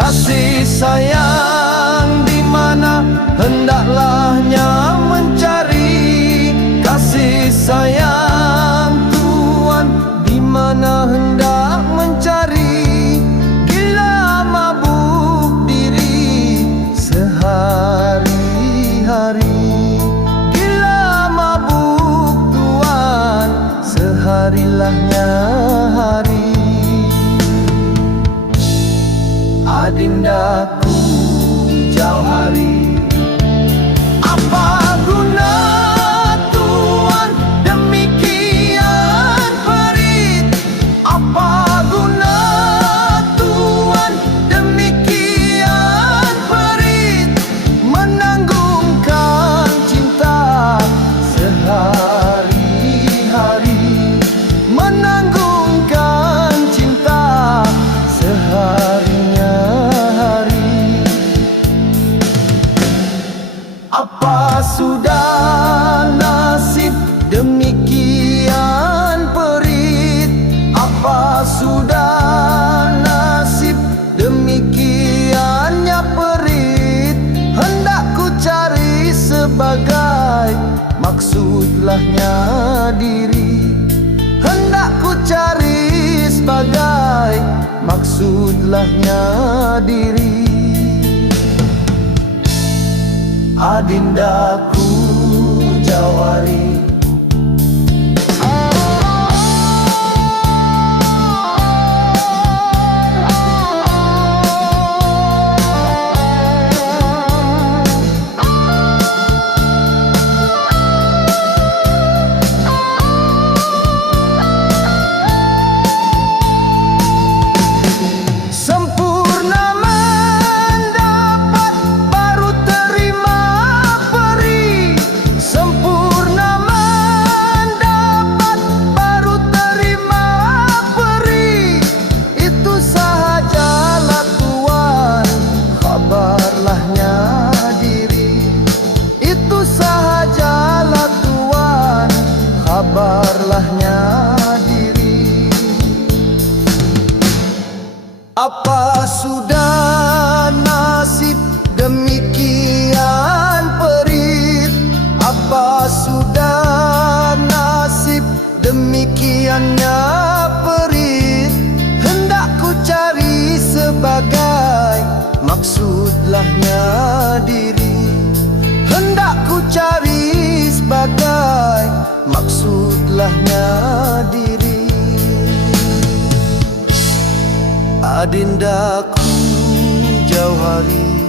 kasi saia. Adindaku jauh hari Apa sudah nasib demikian perit? Apa sudah nasib demikiannya perit? Hendak ku cari sebagai maksudlahnya diri Hendak ku cari sebagai maksudlahnya diri adindaku jawari sahajalah Tuhan kabarlahnya diri Itu sahajalah Tuhan kabarlahnya diri apa sudah nasib demikian perit? Apa sudah nasib demikiannya maksudlahnya diri hendak ku cari sebagai. Maksudlahnya diri adindaku jauh hari.